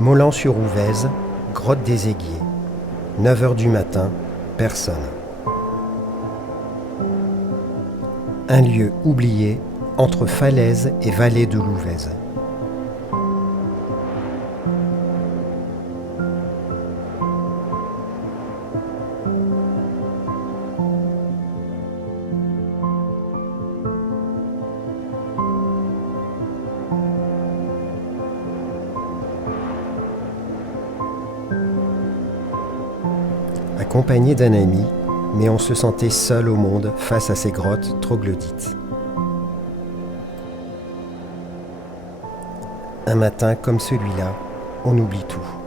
Mollans-sur-Ouvèze, grotte des Eyguiers. 9 h du matin, personne. Un lieu oublié entre falaises et vallée de l'Ouvèze. Accompagné d'un ami, mais on se sentait seul au monde face à ces grottes troglodytes. Un matin comme celui-là, on oublie tout.